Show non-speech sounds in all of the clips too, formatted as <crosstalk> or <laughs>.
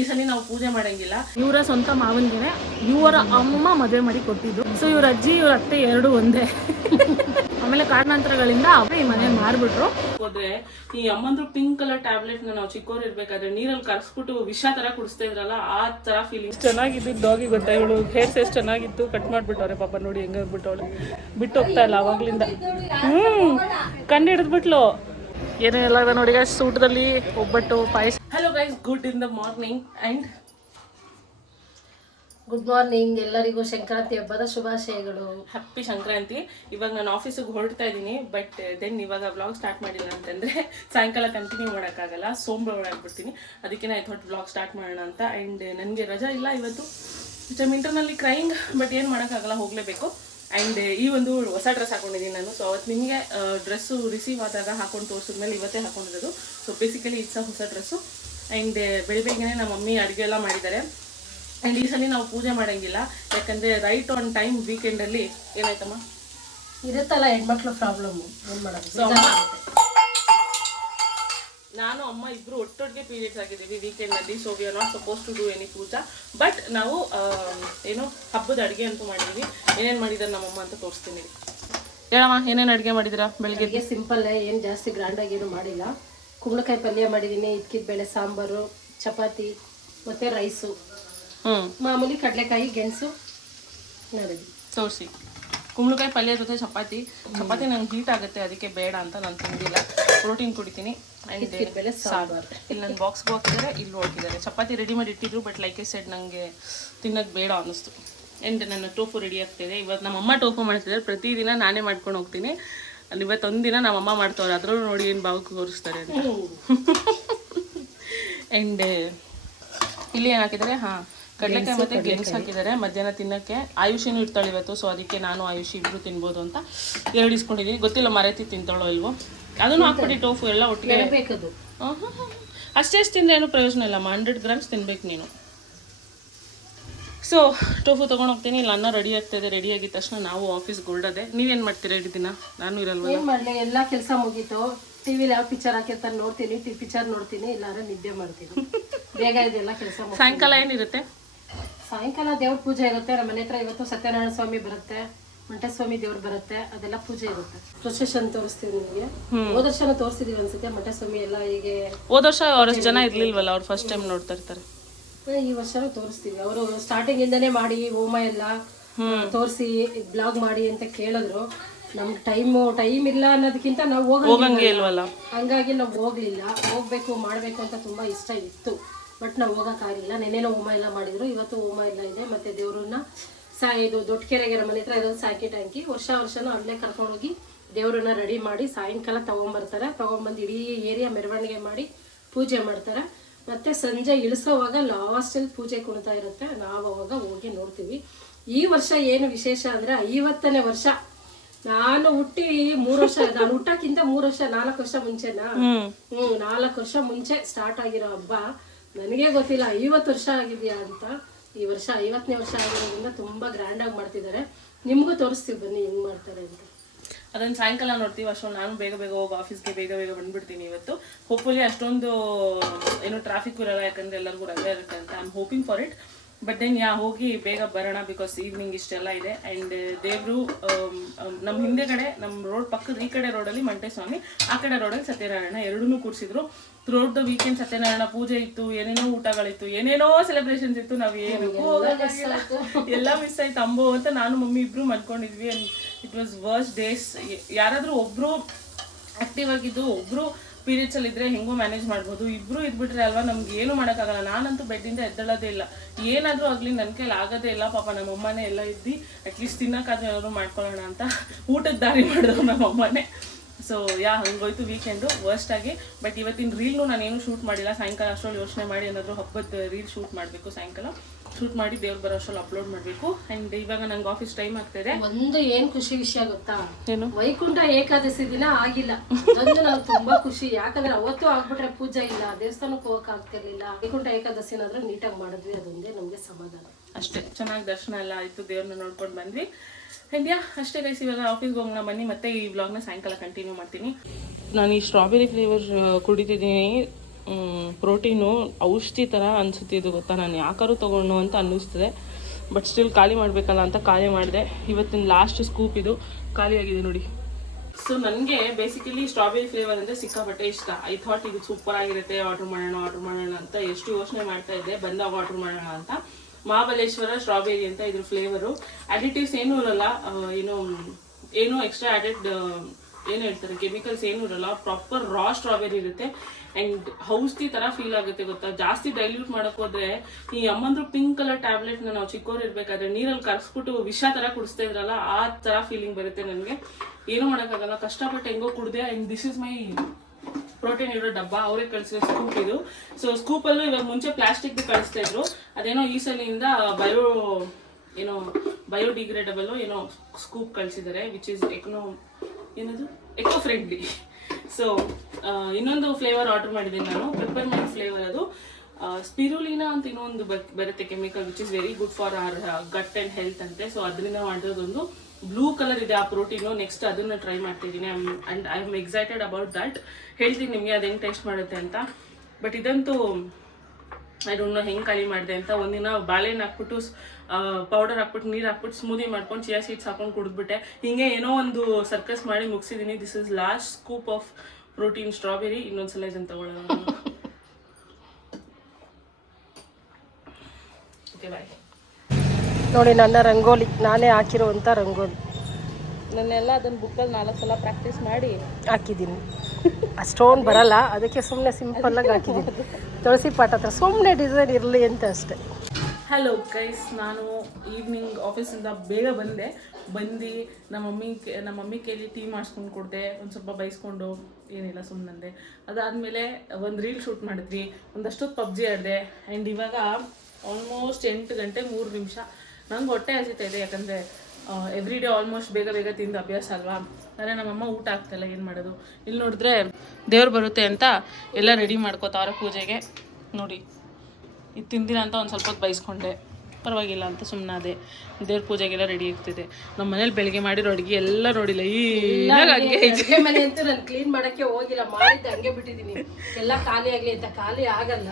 ಈ ಸಲ ನಾವು ಪೂಜೆ ಮಾಡಂಗಿಲ್ಲ. ಇವರ ಸ್ವಂತ ಮಾವನ್ಗೆನೆ ಇವರ ಅಮ್ಮ ಮದುವೆ ಮಾಡಿ ಕೊಟ್ಟಿದ್ದು. ಸೊ ಇವ್ರ ಅಜ್ಜಿ ಇವ್ರ ಅತ್ತೆ ಎರಡು ಒಂದೇ. ಆಮೇಲೆ ಕಾರಣಾಂತರಗಳಿಂದ ಅವ್ರು ಈ ಮನೆ ಮಾರ್ಬಿಟ್ರು. ಹೋದ್ರೆ ಈ ಅಮ್ಮಂದ್ರು ಪಿಂಕ್ ಕಲರ್ ಟ್ಯಾಬ್ಲೆಟ್ ನಾವು ಚಿಕ್ಕವ್ರು ಇರ್ಬೇಕಾದ್ರೆ ನೀರಲ್ಲಿ ಕರ್ಸ್ಬಿಟ್ಟು ವಿಷ ತರ ಕುಡಿಸ್ತಾ ಇದ್ರಲ್ಲ ಆ ತರ ಫೀಲಿಂಗ್ ಚೆನ್ನಾಗಿದ್ದು ಡಾಗಿ ಗೊತ್ತಾ ಇವಳು? ಹೇರ್ ಸ್ಟೈಲ್ ಚೆನ್ನಾಗಿತ್ತು ಕಟ್ ಮಾಡ್ಬಿಟ್ಟವ್ರೆ ಪಾಪ ನೋಡಿ ಹೆಂಗಾಗ್ಬಿಟ್ಟವಳು. ಬಿಟ್ಟವಳು ಬಿಟ್ಟು ಹೋಗ್ತಾ ಇಲ್ಲ ಅವಾಗ್ಲಿಂದ. ಹ್ಮ್ ಕಂಡು ಹಿಡಿದ್ಬಿಟ್ಲು. ಏನೇನೆಲ್ಲ ಇದೆ ನೋಡಿ ಗೈಸ್ ಊಟದಲ್ಲಿ ಒಬ್ಬಟ್ಟು ಪಾಯಸ. Hello guys good in the morning and good morning ಎಲ್ಲರಿಗೂ ಸಂಕ್ರಾಂತಿ ಹಬ್ಬದ ಶುಭಾಶಯಗಳು. ಹ್ಯಾಪಿ ಸಂಕ್ರಾಂತಿ. ಇವಾಗ ನಾನು ಆಫೀಸಿಗೆ ಹೊರಡ್ತಾ ಇದ್ದೀನಿ ಬಟ್ ದೆನ್ ಇವಾಗ ಬ್ಲಾಗ್ ಸ್ಟಾರ್ಟ್ ಮಾಡಿಲ್ಲ ಅಂತಂದರೆ ಸಾಯಂಕಾಲ ಕಂಟಿನ್ಯೂ ಮಾಡೋಕ್ಕಾಗಲ್ಲ ಸೋಮವಾರ ಆಗ್ಬಿಡ್ತೀನಿ. ಅದಕ್ಕೆ ನಾ ಹೊಟ್ಟು ಬ್ಲಾಗ್ ಸ್ಟಾರ್ಟ್ ಮಾಡೋಣ ಅಂತ. ಆ್ಯಂಡ್ ನನಗೆ ರಜಾ ಇಲ್ಲ ಇವತ್ತು. ಜಮ್ ಇಂಟರ್ನಲ್ಲಿ ಕ್ರೈಂಗ್ ಬಟ್ ಏನು ಮಾಡೋಕ್ಕಾಗಲ್ಲ ಹೋಗಲೇಬೇಕು. ಆ್ಯಂಡ್ ಈ ಒಂದು ಹೊಸ ಡ್ರೆಸ್ ಹಾಕೊಂಡಿದ್ದೀನಿ ನಾನು. ಸೊ ಅವತ್ತು ನಿಮಗೆ ಡ್ರೆಸ್ಸು ರಿಸೀವ್ ಆದಾಗ ಹಾಕೊಂಡು ತೋರಿಸಿದ್ಮೇಲೆ ಇವತ್ತೇ ಹಾಕೊಂಡಿರೋದು. ಸೊ ಬೇಸಿಕಲಿ ಇಟ್ಸ್ ಹೊಸ ಡ್ರೆಸ್ಸು ಆ್ಯಂಡ್ ಬೆಳಿಗ್ಗೆನೇ ನಮ್ಮ ಮಮ್ಮಿ ಅಡುಗೆ ಎಲ್ಲ ಮಾಡಿದ್ದಾರೆ. ಆ್ಯಂಡ್ ಈ ಸಲ ನಾವು ಪೂಜೆ ಮಾಡೋಂಗಿಲ್ಲ. ಯಾಕಂದರೆ ರೈಟ್ ಆನ್ ಟೈಮ್ ವೀಕೆಂಡಲ್ಲಿ ಏನಾಯ್ತಮ್ಮ? ಇರುತ್ತಲ್ಲ ಹೆಣ್ಮಕ್ಳು ಪ್ರಾಬ್ಲಮ್ಮು ಏನು ಮಾಡೋದು? ಸೊ ನಾನು ಅಮ್ಮ ಇಬ್ರು ಒಟ್ಟೊಟ್ಟಿಗೆ ಪೀರಿಯಡ್ಸ್ ಆಗಿದ್ದೀವಿ ವೀಕೆಂಡಲ್ಲಿ so we are not suppose to do any puja. But ನಾವು ಏನು ಹಬ್ಬದ ಅಡುಗೆ ಅಂತೂ ಮಾಡಿದ್ದೀವಿ ಏನೇನು ಮಾಡಿದ್ದಾರೆ ನಮ್ಮಮ್ಮ ಅಂತ ತೋರಿಸ್ತೀನಿ. ಹೇಳಮ್ಮ ಏನೇನು ಅಡುಗೆ ಮಾಡಿದಿರಾ ಬೆಳಗ್ಗೆ? ಸಿಂಪಲ್ ಏನ್ ಜಾಸ್ತಿ ಗ್ರ್ಯಾಂಡ್ ಆಗಿ ಏನು ಮಾಡಿಲ್ಲ. ಕುಂಬಳಕಾಯಿ ಪಲ್ಯ ಮಾಡಿದೀನಿ ಇದ್ಕಿದ ಬೇಳೆ ಸಾಂಬಾರು ಚಪಾತಿ ಮತ್ತೆ ರೈಸು ಹ್ಞೂ ಮಾಮೂಲಿ ಕಡಲೆಕಾಯಿ ಗೆಣಸು ಮಾಡಿದ್ವಿ ತೋರಿಸಿ ಕುಂಬಳಕಾಯಿ ಪಲ್ಯ ಜೊತೆ ಚಪಾತಿ. ಚಪಾತಿ ನಂಗೆ ಹೀಟ್ ಆಗುತ್ತೆ ಅದಕ್ಕೆ ಬೇಡ ಅಂತ ನಾನು ತಿಂದಿಲ್ಲ. ಪ್ರೋಟೀನ್ ಕುಡಿತೀನಿ. ಆ್ಯಂಡ್ ಸಾಂಬಾರು. ಇಲ್ಲಿ ನನ್ನ ಬಾಕ್ಸ್ಗೆ ಹಾಕಿದ್ದಾರೆ ಇಲ್ಲಿ ಹಾಕಿದ್ದಾರೆ ಚಪಾತಿ ರೆಡಿ ಮಾಡಿ ಇಟ್ಟಿದ್ರು ಬಟ್ ಲೈಕ್ ಎ ಸೆಡ್ ನನಗೆ ತಿನ್ನೋಕ್ಕೆ ಬೇಡ ಅನ್ನಿಸ್ತು. ಆ್ಯಂಡ್ ನನ್ನ ಟೋಫು ರೆಡಿ ಆಗ್ತಿದೆ ಇವತ್ತು ನಮ್ಮಮ್ಮ ಟೋಫು ಮಾಡ್ತಿದ್ದಾರೆ ಪ್ರತಿದಿನ ನಾನೇ ಮಾಡ್ಕೊಂಡು ಹೋಗ್ತೀನಿ. ಅಲ್ಲಿ ಇವತ್ತೊಂದು ದಿನ ನಮ್ಮಮ್ಮ ಮಾಡ್ತವ್ರೆ. ಅದರಲ್ಲೂ ನೋಡಿ ಏನು ಭಾವಕ್ಕೆ ತೋರಿಸ್ತಾರೆ ಅಂತ. ಆ್ಯಂಡ್ <laughs> ಇಲ್ಲಿ ಏನು ಹಾಕಿದ್ದಾರೆ ಹಾಂ. ಕಡಲೆಕಾಯಿ ಮತ್ತೆ ಗೆಣಸು ಹಾಕಿದ್ದಾರೆ. ಮಧ್ಯಾಹ್ನ ತಿನ್ನೋಕ್ಕೆ ಆಯುಷಿನೂ ಇರ್ತಾಳೆ ಇವತ್ತು ಸೊ ಅದಕ್ಕೆ ನಾನು ಆಯುಷಿ ಇಬ್ರು ತಿನ್ಬೋದು ಅಂತ ಎರಡು ಇಸ್ಕೊಂಡಿದ್ದೀನಿ ಗೊತ್ತಿಲ್ಲ ಮರೆತಿ ತಿಂತಾಳೋ ಇಲ್ವೋ? ಅದನ್ನು ಹಾಕ್ಬಿಟ್ಟು ಟೋಫು ಎಲ್ಲ ಒಟ್ಟಿಗೆ. ಬೇಕದು. ಅಷ್ಟೇ ತಿಂದ್ರೆ ಏನು ಪ್ರಯೋಜನ ಇಲ್ಲಮ್ಮ ಹಂಡ್ರೆಡ್ ಗ್ರಾಮ್ಸ್ ತಿನ್ಬೇಕು ನೀನು. ಸೊ ಟೋಫು ತೊಗೊಂಡು ಹೋಗ್ತೀನಿ. ಇಲ್ಲ ಅನ್ನ ರೆಡಿ ಆಗ್ತಾಯಿದೆ ರೆಡಿ ಆಗಿದ ತಕ್ಷಣ ನಾವು ಆಫೀಸ್ಗೆ ಹೊರಡದೆ. ನೀವೇನು ಮಾಡ್ತೀರಾ ಇಡೀ ದಿನ? ನಾನು ಇರಲ್ವ ಎಲ್ಲ ಮಾಡ್ಲಿ ಎಲ್ಲಾ ಕೆಲಸ ಮುಗೀತು. ಟಿವಿಲಿ ಯಾವ ಪಿಕ್ಚರ್ ಹಾಕಿರ್ತಾರೆ ನೋಡ್ತೀನಿ. ಟಿ ಪಿಕ್ಚರ್ ನೋಡ್ತೀನಿ. ಇಲ್ಲಾಂದ್ರೆ ನಿದ್ದೆ ಮಾಡ್ತೀನಿ. <laughs> ಬೇಗ ಇದೆಲ್ಲ ಕೆಲಸ ಸಾಯಂಕಾಲ ಏನಿರುತ್ತೆ? ಸಾಯಂಕಾಲ ದೇವ್ರ ಪೂಜೆ ಇರುತ್ತೆ ನಮ್ಮ ಮನೆ ಹತ್ರ ಇವತ್ತು ಸತ್ಯನಾರಾಯಣ ಸ್ವಾಮಿ ಬರುತ್ತೆ ಮಂಟಸ್ವಾಮಿ ದೇವ್ರು ಬರುತ್ತೆ ಅದೆಲ್ಲ ಪೂಜೆ ಇರುತ್ತೆ. ಪ್ರೊಸೆಷನ್ ತೋರಿಸ್ತೀವಿ ನಿಮಗೆ. ಹೋದ ವರ್ಷನೂ ತೋರಿಸಿದೀವಿ ಅನ್ಸುತ್ತೆ ಮಂಟಸ್ವಾಮಿ ಎಲ್ಲ ಹೀಗೆ ಹೋದ ವರ್ಷ ಅವರಷ್ಟು ಜನ ಇರ್ಲಿಲ್ವಲ್ಲ ಅವ್ರು ಫಸ್ಟ್ ಟೈಮ್ ನೋಡ್ತಾ ಇರ್ತಾರೆ. ಈ ವರ್ಷನೂ ತೋರಿಸ್ತೀವಿ. ಅವರು ಸ್ಟಾರ್ಟಿಂಗ್ ಇಂದನೇ ಮಾಡಿ ಹೋಮ ಎಲ್ಲ ತೋರಿಸಿ ಬ್ಲಾಗ್ ಮಾಡಿ ಅಂತ ಕೇಳಿದ್ರು. ನಮ್ಗೆ ಟೈಮ್ ಟೈಮ್ ಇಲ್ಲ ಅನ್ನೋದಕ್ಕಿಂತ ನಾವು ಹೋಗಂಗೆ ಇಲ್ವಲ್ಲ? ಹಂಗಾಗಿ ನಾವು ಹೋಗ್ಲಿಲ್ಲ. ಹೋಗ್ಬೇಕು ಮಾಡಬೇಕು ಅಂತ ತುಂಬಾ ಇಷ್ಟ ಇತ್ತು. ಬಟ್ ನಾವು ಹೋಗೋಕ್ಕಾಗಲಿಲ್ಲ ನೆನ್ನೆನೋ ಹೋಮ ಎಲ್ಲ ಮಾಡಿದ್ರು. ಇವತ್ತು ಹೋಮ ಎಲ್ಲ ಇದೆ. ಮತ್ತೆ ದೇವ್ರನ್ನ ಸಾ ಇದು ದೊಡ್ಡ ಕೆರೆಗೆ ಮನೆ ಹತ್ರ ಇರೋದು ಸಾಕಿ ಟ್ಯಾಂಕಿ. ವರ್ಷ ವರ್ಷನೂ ಅಲ್ಲೇ ಕರ್ಕೊಂಡೋಗಿ ದೇವ್ರನ್ನ ರೆಡಿ ಮಾಡಿ ಸಾಯಂಕಾಲ ತಗೊಂಬರ್ತಾರೆ. ತೊಗೊಂಬಂದು ಇಡೀ ಏರಿಯಾ ಮೆರವಣಿಗೆ ಮಾಡಿ ಪೂಜೆ ಮಾಡ್ತಾರೆ. ಮತ್ತೆ ಸಂಜೆ ಇಳಿಸೋವಾಗ ಲಾಸ್ಟಲ್ಲಿ ಪೂಜೆ ಕುಣಿತಾ ಇರುತ್ತೆ. ನಾವು ಅವಾಗ ಹೋಗಿ ನೋಡ್ತೀವಿ. ಈ ವರ್ಷ ಏನು ವಿಶೇಷ ಅಂದ್ರೆ ಐವತ್ತನೇ ವರ್ಷ. ನಾನು ಹುಟ್ಟಿ ಮೂರು ವರ್ಷ ನಾನು ಹುಟ್ಟಕ್ಕಿಂತ ಮೂರು ವರ್ಷ ನಾಲ್ಕು ವರ್ಷ ಮುಂಚೆನಾ? ಹ್ಮ್. ನಾಲ್ಕು ವರ್ಷ ಮುಂಚೆ ಸ್ಟಾರ್ಟ್ ಆಗಿರೋ ಹಬ್ಬ. ನನಗೆ ಗೊತ್ತಿಲ್ಲ, ಐವತ್ತು ವರ್ಷ ಆಗಿದೆಯಾ ಅಂತ. ಈ ವರ್ಷ, ಐವತ್ತನೇ ವರ್ಷ ಆಗಿರೋದ್ರಿಂದ ತುಂಬಾ ಗ್ರ್ಯಾಂಡ್ ಆಗಿ ಮಾಡ್ತಿದ್ದಾರೆ. ನಿಮಗೂ ತೋರಿಸ್ತೀವಿ ಬನ್ನಿ ಹೆಂಗ್ ಮಾಡ್ತಾರೆ ಅಂತ. ಅದೊಂದು ಸಾಯಂಕಾಲ ನೋಡ್ತೀವಿ ಅಷ್ಟೊಂದು. ನಾನು ಬೇಗ ಬೇಗ ಹೋಗಿ ಆಫೀಸ್ಗೆ ಬೇಗ ಬೇಗ ಬಂದ್ಬಿಡ್ತೀನಿ ಇವತ್ತು. ಹೋಪ್ಫುಲಿ ಅಷ್ಟೊಂದು, ಏನು ಟ್ರಾಫಿಕ್ ಇರಲ್ಲ ಯಾಕಂದ್ರೆ ಎಲ್ಲರಿಗೂ ರಜೆ ಇರುತ್ತೆ ಅಂತ. I am hoping for it but then yeah ಹೋಗಿ ಬೇಗ ಬರೋಣ ಬಿಕಾಸ್ ಈವ್ನಿಂಗ್ ಇಷ್ಟೆಲ್ಲ ಇದೆ. ಆ್ಯಂಡ್ ದೇವರು ನಮ್ಮ ಹಿಂದೆಗಡೆ ನಮ್ಮ ರೋಡ್ ಪಕ್ಕದ ಈ ಕಡೆ ರೋಡಲ್ಲಿ ಮಂಟೇಸ್ವಾಮಿ, ಆ ಕಡೆ ರೋಡಲ್ಲಿ ಸತ್ಯನಾರಾಯಣ ಎರಡನ್ನೂ ಕೂರಿಸಿದ್ರು. ಥ್ರೂಟ್ ದ ವೀಕೆಂಡ್ ಸತ್ಯನಾರಾಯಣ ಪೂಜೆ ಇತ್ತು ಏನೇನೋ ಊಟಗಳಿತ್ತು ಏನೇನೋ ಸೆಲೆಬ್ರೇಷನ್ಸ್ ಇತ್ತು ನಾವು ಏನು ಎಲ್ಲ ಮಿಸ್ ಆಯ್ತು. ಅಂಬೋ ಅಂತ ನಾನು ಮಮ್ಮಿ ಇಬ್ರು ಮಾಡ್ಕೊಂಡಿದ್ವಿ and it was worst days ಯಾರಾದ್ರೂ ಒಬ್ರು ಆಕ್ಟಿವ್ ಆಗಿದ್ದು ಒಬ್ರು ಪೀರಿಯಡ್ಸ್ ಅಲ್ಲಿ ಇದ್ರೆ ಹೆಂಗೋ ಮ್ಯಾನೇಜ್ ಮಾಡ್ಬೋದು. ಇಬ್ರು ಇದ್ಬಿಟ್ರೆ ಅಲ್ವಾ ನಮ್ಗೆ ಏನು ಮಾಡೋಕ್ಕಾಗಲ್ಲ. ನಾನಂತೂ ಬೆಡ್ಡಿಂದ ಎದ್ದಳೋದೇ ಇಲ್ಲ. ಏನಾದ್ರೂ ಆಗ್ಲಿ ನನ್ನ ಕೈಲಿ ಆಗೋದೇ ಇಲ್ಲ. ಪಾಪ ನಮ್ಮ ಅಮ್ಮನೇ ಎಲ್ಲ ಇದ್ದು ಅಟ್ಲೀಸ್ಟ್ ತಿನ್ನಕ್ಕಾದ್ರೂ ಏನಾದ್ರು ಮಾಡ್ಕೊಳ್ಳೋಣ ಅಂತ. ಊಟದ ದಾರಿ ಮಾಡಿದ್ರು ನಮ್ಮ ಅಮ್ಮನೇ. ಸೊ ಯಾ ಹಂಗೋಯ್ತು ವೀಕೆಂಡು ವರ್ಸ್ಟ್ ಆಗಿ ಬಟ್ ಇವತ್ತಿನ ರೀಲ್ನು ನಾನೇನು ಶೂಟ್ ಮಾಡಿಲ್ಲ. ಸಾಯಂಕಾಲ ಅಷ್ಟರಲ್ಲಿ ಯೋಚನೆ ಮಾಡಿ ಏನಾದರೂ ಹಬ್ಬದ ರೀಲ್ ಶೂಟ್ ಮಾಡಬೇಕು ಸಾಯಂಕಾಲ. ಶೂಟ್ ಮಾಡಿ ದೇವ್ರು ಬರೋ ಅಷ್ಟ್ರಲ್ಲಿ ಅಪ್ಲೋಡ್ ಮಾಡಬೇಕು. ಆ್ಯಂಡ್ ಇವಾಗ ನಂಗೆ ಆಫೀಸ್ ಟೈಮ್ ಆಗ್ತಿದೆ ಒಂದು ಏನು ಖುಷಿ ವಿಷಯ ಗೊತ್ತಾ? ಏನು? ವೈಕುಂಠ ಏಕಾದಶಿ ದಿನ ಆಗಿಲ್ಲ. ಅದೊಂದು ನಾವು ತುಂಬಾ ಖುಷಿ. ಯಾಕಂದ್ರೆ ಅವತ್ತು ಆಗ್ಬಿಟ್ರೆ ಪೂಜೆ ಇಲ್ಲ ದೇವಸ್ಥಾನಕ್ಕೆ ಹೋಗಕ್ ಆಗ್ತಿರ್ಲಿಲ್ಲ ವೈಕುಂಠ ಏಕಾದಶಿನಾದ್ರೂ ನೀಟಾಗಿ ಮಾಡಿದ್ವಿ ಅದೊಂದೇ ನಮಗೆ ಸಮಾಧಾನ. ಅಷ್ಟೇ. ಚೆನ್ನಾಗಿ ದರ್ಶನ ಎಲ್ಲ ಆಯಿತು ದೇವ್ರನ್ನ ನೋಡ್ಕೊಂಡು ಬಂದ್ವಿ. ಆ್ಯಂಡ್ ಯಾ ಅಷ್ಟೇ ಗೈಸ್ ಇವಾಗ ಆಫೀಸ್ಗೆ ಹೋಗೋಣ ಬನ್ನಿ, ಮತ್ತೆ ಈ ವ್ಲಾಗ್ನ ಸಾಯಂಕಾಲ ಕಂಟಿನ್ಯೂ ಮಾಡ್ತೀನಿ. ನಾನು ಈ ಸ್ಟ್ರಾಬೆರಿ ಫ್ಲೇವರ್ ಕುಡಿತಿದ್ದೀನಿ. ಪ್ರೋಟೀನು ಔಷಧಿ ಥರ ಅನಿಸುತ್ತೆ ಇದು ಗೊತ್ತಾ? ನಾನು ಯಾಕಾರು ತೊಗೊಂಡು ಅಂತ ಅನ್ನಿಸ್ತದೆ. ಬಟ್ ಸ್ಟಿಲ್ ಖಾಲಿ ಮಾಡಬೇಕಲ್ಲ ಅಂತ ಖಾಲಿ ಮಾಡಿದೆ. ಇವತ್ತಿನ ಲಾಸ್ಟ್ ಸ್ಕೂಪ್ ಇದು. ಖಾಲಿಯಾಗಿದೆ ನೋಡಿ. ಸೊ ನನಗೆ ಬೇಸಿಕಲಿ ಸ್ಟ್ರಾಬೆರಿ ಫ್ಲೇವರ್ ಅಂದರೆ ಸಿಕ್ಕಾಪಟ್ಟೆ ಇಷ್ಟ. ಐ ಥಾಟ್ ಇದು ಸೂಪರ್ ಆಗಿರುತ್ತೆ ಆರ್ಡ್ರ್ ಮಾಡೋಣ ಆರ್ಡ್ರ್ ಮಾಡೋಣ ಅಂತ ಎಷ್ಟು ಯೋಚನೆ ಮಾಡ್ತಾ ಇದ್ದೆ. ಬಂದಾಗ ಆರ್ಡ್ರ್ ಮಾಡೋಣ ಅಂತ. ಮಹಾಬಲೇಶ್ವರ ಸ್ಟ್ರಾಬೆರಿ ಅಂತ ಇದ್ರ ಫ್ಲೇವರು ಅಡಿಟಿವ್ಸ್ ಏನೂ ಇರಲ್ಲ ಏನು ಏನು ಎಕ್ಸ್ಟ್ರಾ ಆಡೆಡ್ ಏನು ಹೇಳ್ತಾರೆ ಕೆಮಿಕಲ್ಸ್ ಏನೂ ಇರಲ್ಲ. ಪ್ರಾಪರ್ ರಾ ಸ್ಟ್ರಾಬೆರಿ ಇರುತ್ತೆ. ಆ್ಯಂಡ್ ಔಷಧಿ ಥರ ಫೀಲ್ ಆಗುತ್ತೆ ಗೊತ್ತಾ? ಜಾಸ್ತಿ ಡೈಲ್ಯೂಟ್ ಮಾಡಕ್ ಹೋದ್ರೆ ಈ ಅಮ್ಮಂದ್ರು ಪಿಂಕ್ ಕಲರ್ ಟ್ಯಾಬ್ಲೆಟ್ನ ನಾವು ಚಿಕ್ಕವ್ರು ಇರಬೇಕಾದ್ರೆ ನೀರಲ್ಲಿ ಕರೆಸ್ಬಿಟ್ಟು ವಿಷ ಥರ ಕುಡಿಸ್ತಾ ಇದ್ರಲ್ಲ, ಆ ಥರ ಫೀಲಿಂಗ್ ಬರುತ್ತೆ ನನಗೆ. ಏನೂ ಮಾಡೋಕ್ಕಾಗಲ್ಲ. ಕಷ್ಟಪಟ್ಟು ಹೆಂಗೋ ಕುಡಿದೆ and this is my protein ಇರೋ ಡಬ್ಬ ಅವ್ರಿಗೆ ಕಳಿಸಿದ್ರು ಸ್ಕೂಪ್ ಇದು. ಸೊ ಸ್ಕೂಪಲ್ಲೂ ಇವಾಗ ಮುಂಚೆ ಪ್ಲಾಸ್ಟಿಕ್ ಕಳಿಸ್ತಾ ಇದ್ರು. ಅದೇನೋ ಈ ಸಲಿಯಿಂದ ಬಯೋ ಏನೋ ಬಯೋಡಿಗ್ರೇಡಬಲ್ ಏನೋ ಸ್ಕೂಪ್ ಕಳಿಸಿದ್ದಾರೆ ವಿಚ್ ಇಸ್ ಎಕ್ನೋ ಏನದು? ಎಕೋ ಫ್ರೆಂಡ್ಲಿ ಸೊ ಇನ್ನೊಂದು ಫ್ಲೇವರ್ ಆರ್ಡರ್ ಮಾಡಿದ್ದೀನಿ ನಾನು. ಪೆಪ್ಪರ್ಮೆಂಟ್ ಫ್ಲೇವರ್ ಅದು. ಸ್ಪಿರುಲಿನಾ ಅಂತ ಇನ್ನೊಂದು ಬರ್- ಬರುತ್ತೆ chemical which is very good for our gut and health ಅಂತೆ. ಸೊ ಅದರಿಂದ ಮಾಡಿರೋದೊಂದು ಬ್ಲೂ ಕಲರ್ ಇದೆ ಆ ಪ್ರೋಟೀನು ನೆಕ್ಸ್ಟ್ ಅದನ್ನ ಟ್ರೈ ಮಾಡ್ತಿದ್ದೀನಿ. And I am excited about that ಹೇಳ್ತೀನಿ ನಿಮಗೆ ಅದು ಹೆಂಗೆ ಟೇಸ್ಟ್ ಮಾಡುತ್ತೆ ಅಂತ. ಬಟ್ ಇದಂತೂ ಐ ಡೋಂಟ್ ನೋ ಹೆಂಗೆ ಖಾಲಿ ಮಾಡಿದೆ ಅಂತ. ಒಂದಿನ ಬಾಳೆಹಣ್ಣು ಹಾಕ್ಬಿಟ್ಟು ಪೌಡರ್ ಹಾಕ್ಬಿಟ್ಟು ನೀರು ಹಾಕ್ಬಿಟ್ಟು ಸ್ಮೂದಿ ಮಾಡ್ಕೊಂಡು ಚಿಯಾ ಸೀಡ್ಸ್ ಹಾಕೊಂಡು ಕುಡಿದ್ಬಿಟ್ಟೆ. ಹಿಂಗೆ ಏನೋ ಒಂದು ಸರ್ಕಸ್ ಮಾಡಿ ಮುಗಿಸಿದ್ದೀನಿ this is last scoop of protein strawberry ಇನ್ನೊಂದ್ಸಲ ಇದನ್ನು ತಗೊಳ್ಳೋಣ. ಓಕೆ ಬಾಯ್ ನೋಡಿ ನನ್ನ ರಂಗೋಲಿ. ನಾನೇ ಹಾಕಿರುವಂಥ ರಂಗೋಲಿ. ನನ್ನೆಲ್ಲ ಅದನ್ನು ಬುಕ್ಕಲ್ಲಿ ನಾಲ್ಕು ಸಲ ಪ್ರಾಕ್ಟೀಸ್ ಮಾಡಿ ಹಾಕಿದ್ದೀನಿ. ಅಷ್ಟೊಂದು ಬರಲ್ಲ, ಅದಕ್ಕೆ ಸುಮ್ಮನೆ ಸಿಂಪಲ್ಲಾಗಿ ಹಾಕಿದ್ದೀನಿ ತುಳಸಿ ಪಾಟ್ ಹತ್ರ ಸುಮ್ಮನೆ ಡಿಸೈನ್ ಇರಲಿ ಅಂತ ಅಷ್ಟೇ. ಹಲೋ ಗೈಸ್ ನಾನು ಈವ್ನಿಂಗ್ ಆಫೀಸಿಂದ ಬೇಗ ಬಂದೆ. ಬಂದು ನಮ್ಮ ಮಮ್ಮಿ ನಮ್ಮ ಮಮ್ಮಿ ಕೇಳಿ ಟೀ ಮಾಡಿಸ್ಕೊಂಡು ಕೊಡ್ದೆ, ಒಂದು ಸ್ವಲ್ಪ ಬೈಸ್ಕೊಂಡು, ಏನಿಲ್ಲ ಸುಮ್ಮನಂದೆ ಅದಾದಮೇಲೆ ಒಂದು ರೀಲ್ ಶೂಟ್ ಮಾಡಿದ್ವಿ ಒಂದಷ್ಟು ಪಬ್ಜಿ ಆಡಿದೆ ಆ್ಯಂಡ್ ಇವಾಗ ಆಲ್ಮೋಸ್ಟ್ ಎಂಟು ಗಂಟೆ ಮೂರು ನಿಮಿಷ. ನಂಗೆ ಹೊಟ್ಟೆ ಹಸಿತಾ ಇದೆ, ಯಾಕಂದರೆ ಎವ್ರಿ ಡೇ ಆಲ್ಮೋಸ್ಟ್ ಬೇಗ ಬೇಗ ತಿಂದು ಅಭ್ಯಾಸ ಅಲ್ವಾ? ಆದರೆ ನಮ್ಮಮ್ಮ ಊಟ ಆಗ್ತಾಯಿಲ್ಲ ಏನು ಮಾಡೋದು? ಇಲ್ಲಿ ನೋಡಿದ್ರೆ ದೇವ್ರು ಬರುತ್ತೆ ಅಂತ ಎಲ್ಲ ರೆಡಿ ಮಾಡ್ಕೋತಾವ್ರೆ ಪೂಜೆಗೆ. ನೋಡಿ ಇದು ತಿಂದಿನ ಅಂತ ಒಂದು ಸ್ವಲ್ಪ ಹೊತ್ತು ಬೈಸ್ಕೊಂಡೆ. ಪರವಾಗಿಲ್ಲ ಅಂತ ಸುಮ್ಮನಾದೆ ದೇವ್ರ ಪೂಜೆಗೆಲ್ಲ ರೆಡಿ ಆಗ್ತಿದೆ. ನಮ್ಮ ಮನೇಲಿ ಬೆಳಿಗ್ಗೆ ಮಾಡಿರೋ ಅಡುಗೆ ಎಲ್ಲ ನೋಡಿಲ್ಲ ಈ. ಮನೆ ಅಂತೂ ನಾನು ಕ್ಲೀನ್ ಮಾಡಕ್ಕೆ ಹೋಗಿಲ್ಲ. ಮಾಡಿದ್ದೆ ಹಂಗೆ ಬಿಟ್ಟಿದ್ದೀನಿ ಎಲ್ಲ ಖಾಲಿ ಆಗಲಿ ಅಂತ ಖಾಲಿ ಆಗಲ್ಲ.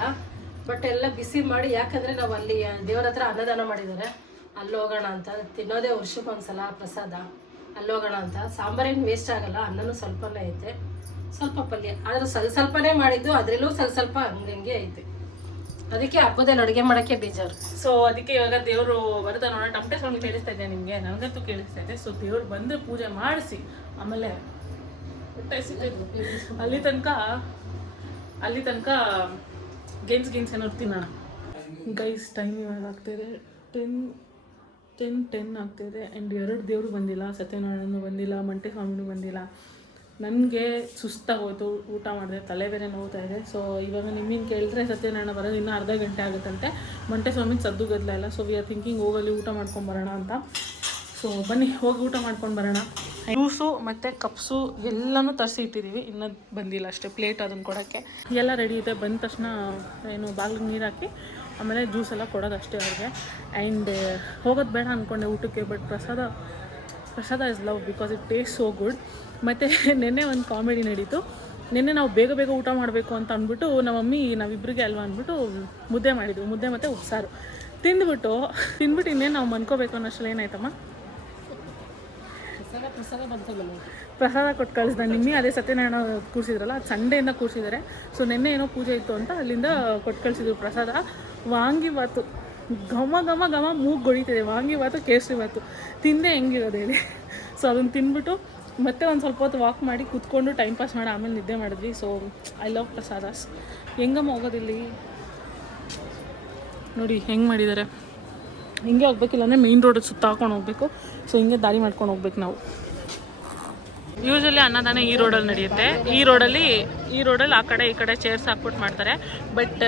ಬಟ್ ಎಲ್ಲ ಬಿಸಿ ಮಾಡಿ ಯಾಕಂದ್ರೆ ನಾವು ಅಲ್ಲಿ ದೇವ್ರ ಹತ್ರ ಅನ್ನದಾನ ಮಾಡಿದ್ದಾರೆ. ಅಲ್ಲಿ ಹೋಗೋಣ ಅಂತ. ತಿನ್ನೋದೇ ವರ್ಷಕ್ಕೊಂದ್ಸಲ ಪ್ರಸಾದ. ಅಲ್ಲಿ ಹೋಗೋಣ ಅಂತ ಸಾಂಬಾರೇನು ವೇಸ್ಟ್ ಆಗಲ್ಲ, ಅನ್ನನೂ ಸ್ವಲ್ಪನೇ ಐತೆ. ಸ್ವಲ್ಪ ಪಲ್ಯ. ಆದರೆ ಸ್ವಲ್ಪ ಸ್ವಲ್ಪನೇ ಮಾಡಿದ್ದು, ಅದರಲ್ಲೂ ಸ್ವಲ್ಪ ಸ್ವಲ್ಪ ಹಂಗೆ ಐತೆ. ಅದಕ್ಕೆ ಹಬ್ಬದಲ್ಲಿ ಅಡುಗೆ ಮಾಡೋಕ್ಕೆ ಬೇಜಾರು. ಸೊ ಅದಕ್ಕೆ ಇವಾಗ ದೇವರು ಬರ್ತಾ ನೋಡೋಣ ಟಮಟೆ ಸೌಂಡ್ ಕೇಳಿಸ್ತಾ ಇದೆ ನಿಮಗೆ? ನನಗಂತೂ ಕೇಳಿಸ್ತಾ ಇದೆ. ಸೊ ದೇವ್ರು ಬಂದು ಪೂಜೆ ಮಾಡಿಸಿ, ಆಮೇಲೆ ಅಲ್ಲಿ ತನಕ ಅಲ್ಲಿ ತನಕ ಗೇಮ್ಸ್ ಗೇಮ್ಸ್ ಏನೋ ತಿನ್ನೋಣ. ಗೈಸ್ ಟೈಮ್ ಇವಾಗ ಆಗ್ತಾಯಿದೆ ಟೆನ್ ಟೆನ್ ಟೆನ್ ಆಗ್ತಾಯಿದೆ ಆ್ಯಂಡ್ ಎರಡು ದೇವರು ಬಂದಿಲ್ಲ, ಸತ್ಯನಾರಾಯಣನೂ ಬಂದಿಲ್ಲ ಮಂಟೆ ಸ್ವಾಮಿನೂ ಬಂದಿಲ್ಲ. ನನಗೆ ಸುಸ್ತಾಗೋಯ್ತು ಊಟ ಮಾಡಿದೆ, ತಲೆ ಬೇರೆ ನೋವ್ತಾ ಇದೆ. ಸೊ ಇವಾಗ ನಿಮ್ಮಿಂದ ಕೇಳಿದ್ರೆ ಸತ್ಯನಾರಾಯಣ ಬರೋದು ಇನ್ನೂ ಅರ್ಧ ಗಂಟೆ ಆಗುತ್ತಂತೆ. ಮಂಟೆ ಸ್ವಾಮಿನ ಸದ್ದು ಗದ್ದಲ ಇಲ್ಲ. ಸೊ ವಿ ಆರ್ ಥಿಂಕಿಂಗ್ ಹೋಗಲ್ಲಿ ಊಟ ಮಾಡ್ಕೊಂಬರೋಣ ಅಂತ. ಸೊ ಬನ್ನಿ, ಹೋಗಿ ಊಟ ಮಾಡ್ಕೊಂಡು ಬರೋಣ. ಜ್ಯೂಸು ಮತ್ತು ಕಪ್ಸು ಎಲ್ಲನೂ ತರಿಸಿ ಇಟ್ಟಿದ್ದೀವಿ ಇನ್ನೂ ಬಂದಿಲ್ಲ ಅಷ್ಟೇ, ಪ್ಲೇಟ್ ಅದನ್ನು ಕೊಡೋಕ್ಕೆ. ಎಲ್ಲ ರೆಡಿ ಇದೆ. ಬಂದ ತಕ್ಷಣ ಏನು ಬಾಗಿಲಿಗೆ ನೀರು ಹಾಕಿ ಆಮೇಲೆ ಜ್ಯೂಸ್ ಎಲ್ಲ ಕೊಡೋದು ಅಷ್ಟೇ ಅವ್ರಿಗೆ. ಆ್ಯಂಡ್ ಹೋಗೋದು ಬೇಡ ಅಂದ್ಕೊಂಡೆ ಊಟಕ್ಕೆ but prasada prasada is love because it taste so good ಮತ್ತು ನಿನ್ನೆ ಒಂದು ಕಾಮಿಡಿ ನಡೀತು. ನಿನ್ನೆ ನಾವು ಬೇಗ ಬೇಗ ಊಟ ಮಾಡಬೇಕು ಅಂತ ಅಂದ್ಬಿಟ್ಟು ನಮ್ಮ ಮಮ್ಮಿ ನಾವಿಬ್ಬರಿಗೆ ಅಲ್ವಾ ಅಂದ್ಬಿಟ್ಟು ಮುದ್ದೆ ಮಾಡಿದ್ವಿ. ಮುದ್ದೆ ಮತ್ತು ಉಪ್ಸಾರು. ತಿಂದ್ಬಿಟ್ಟು ತಿಂದ್ಬಿಟ್ಟು ಇನ್ನೇನು ನಾವು ಮನ್ಕೋಬೇಕು ಅನ್ನೋಷ್ಟರಲ್ಲಿ ಏನಾಯ್ತಮ್ಮ? ಪ್ರಸಾದ ಕೊಟ್ಟು ಕಳಿಸ್ದ. ನಿಮ್ಮಿ ಅದೇ ಸತ್ಯನಾರಾಯಣ ಕೂರಿಸಿದ್ರಲ್ಲ ಅದು ಸಂಡೆಯಿಂದ ಕೂರಿಸಿದ್ದಾರೆ. ಸೊ ನಿನ್ನೆ ಏನೋ ಪೂಜೆ ಇತ್ತು ಅಂತ ಅಲ್ಲಿಂದ ಕೊಟ್ಟು ಕಳಿಸಿದ್ರು ಪ್ರಸಾದ. ವಾಂಗಿಬಾತು ಘಮ ಘಮ ಘಮ ಮೂಗು ಗೊಳಿತಿದೆ. ವಾಂಗಿಬಾತು ಕೇಸರಿ ಬಾತು ತಿಂದೆ ಹೆಂಗಿರೋದು ಹೇಳಿ. ಸೊ ಅದನ್ನು ತಿಂದ್ಬಿಟ್ಟು ಮತ್ತೆ ಒಂದು ಸ್ವಲ್ಪ ಹೊತ್ತು ವಾಕ್ ಮಾಡಿ ಕೂತ್ಕೊಂಡು ಟೈಮ್ ಪಾಸ್ ಮಾಡಿ. ಆಮೇಲೆ ನಿದ್ದೆ ಮಾಡಿದ್ವಿ. ಸೊ ಐ ಲವ್ ಪ್ರಸಾದಾಸ್ ಹೆಂಗಮ್ಮ ಹೋಗೋದಿಲ್ಲಿ? ನೋಡಿ, ಹೆಂಗೆ ಮಾಡಿದ್ದಾರೆ ಹಿಂಗೆ ಹೋಗ್ಬೇಕಿಲ್ಲ ಅಂದರೆ ಮೇಯ್ನ್ ರೋಡ್ ಸುತ್ತ ಹಾಕೊಂಡು ಹೋಗ್ಬೇಕು. ಸೊ ಹಿಂಗೆ ದಾರಿ ಮಾಡ್ಕೊಂಡು ಹೋಗ್ಬೇಕು ನಾವು. ಯೂಶಲಿ ಅನ್ನದಾನ ಈ ರೋಡಲ್ಲಿ ನಡೆಯುತ್ತೆ. ಈ ರೋಡಲ್ಲಿ ಈ ರೋಡಲ್ಲಿ ಆ ಕಡೆ ಈ ಕಡೆ ಚೇರ್ಸ್ ಹಾಕ್ಬಿಟ್ಟು ಮಾಡ್ತಾರೆ. ಬಟ್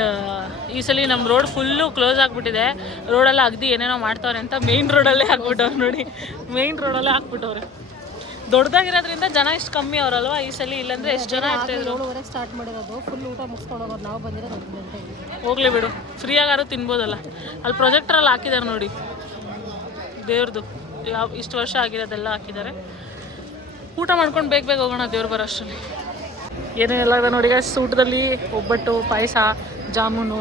ಈ ಸಲ ನಮ್ಮ ರೋಡ್ ಫುಲ್ಲು ಕ್ಲೋಸ್ ಆಗಿಬಿಟ್ಟಿದೆ. ರೋಡೆಲ್ಲ ಅಗ್ದಿ ಏನೇನೋ ಮಾಡ್ತಾವ್ರೆ ಅಂತ ಮೇಯ್ನ್ ರೋಡಲ್ಲೇ ಹಾಕ್ಬಿಟ್ಟವ್ರು ನೋಡಿ. ಮೇಯ್ನ್ ರೋಡಲ್ಲೇ ಹಾಕ್ಬಿಟ್ಟವ್ರೆ. ದೊಡ್ಡದಾಗಿರೋದ್ರಿಂದ ಜನ ಇಷ್ಟು ಕಮ್ಮಿ ಅವರಲ್ವಾ ಈ ಸಲ? ಇಲ್ಲಾಂದ್ರೆ ಎಷ್ಟು ಜನ ಏಳುವರೆಗೆ ಸ್ಟಾರ್ಟ್ ಮಾಡಿರೋದು. ಫುಲ್ ಊಟ ಮುಗಿಸ್ಕೊಂಡು ಹೋಗೋದು. ನಾವು ಬಂದಿರೋದು ಹೋಗ್ಲಿ ಬಿಡು. ಫ್ರೀಯಾಗಾರು ತಿನ್ಬೋದಲ್ಲ. ಅಲ್ಲಿ ಪ್ರೊಜೆಕ್ಟ್ರಲ್ಲಿ ಹಾಕಿದ್ದಾರೆ ನೋಡಿ. ದೇವ್ರದ್ದು ಯಾವ ಇಷ್ಟು ವರ್ಷ ಆಗಿರೋದೆಲ್ಲ ಹಾಕಿದ್ದಾರೆ ಊಟ ಮಾಡ್ಕೊಂಡು ಬೇಗ ಬೇಗ ಹೋಗೋಣ ದೇವ್ರು ಬರೋ ಅಷ್ಟರಲ್ಲಿ. ಏನೇನೆಲ್ಲ ಇದೆ ನೋಡಿ ಗಾಯ್ಸ್ ಊಟದಲ್ಲಿ ಒಬ್ಬಟ್ಟು, ಪಾಯಸ, ಜಾಮೂನು